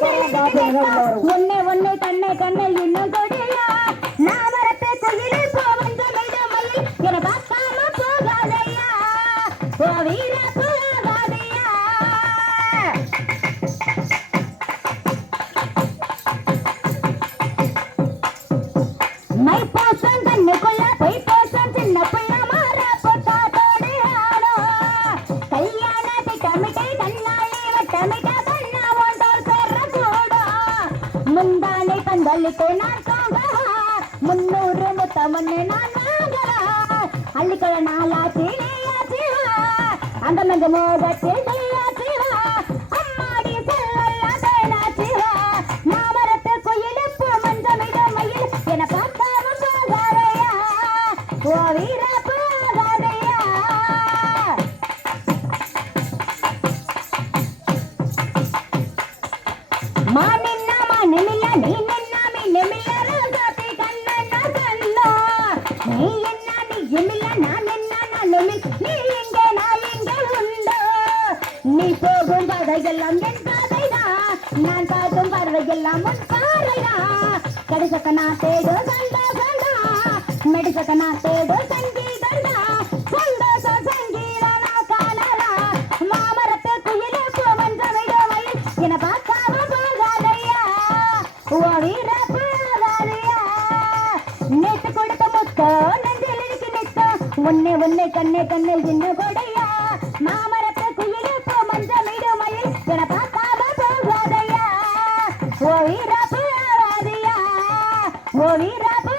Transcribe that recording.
ஒன்னே ஒன்னே கண்ணே கண்ணை இன்னும் கொடியா? நான் வரப்பே குயிலே போவந்த மயில் என பார்க்காம போகாதையா? ஓ வீர போகாதையா? மை பாசம் கண்ணுக்குள்ள பொய் போசம் சின்ன பிள்ளை கல்யாணத்தை தமிழை ஆடோ கல்யாண வட்டமிட்ட முந்தானை பந்தளித்து நான் தூங்கவா முன்னூறு முத்தமன்னு நான் வாங்கவா அள்ளிக்கொள்ள நாளாச்சு நீயாச்சுவா அந்த மஞ்ச மோகத்தில் நீயாச்சுவா அம்மாடி செல்லெல்லாம் தேனாச்சுவா மாமரத்து குயிலுப்பு மஞ்சமிட மயில் என பார்த்தாலும் போகாதையா ஓ வீர போகாதையா நீ நின்னா மின்னுமில்ல ரோசாத்தி கண்ணன்னா கண்ணோ நீ போகும் பாதையெல்லாம் என் பாதைதான் நான் பார்க்கும் பார்வையெல்லாம் உன் பார்வைதான் கடிசக்க தேடு தேடு மாமரத்து குயிலே நேத்து கொடுத்த மொத்தம் நெஞ்சில் இருக்கு நித்தம் ஒன்னே ஒன்னே கண்ணே கண்ணில் சின்ன கொடையா? மாமரத்த குயிலு போ மஞ்ச மீடு மயில் என பார்க்காம போகாதையா? ஓ வீரப்பு ஆவாதியா ஓ வீரப்பு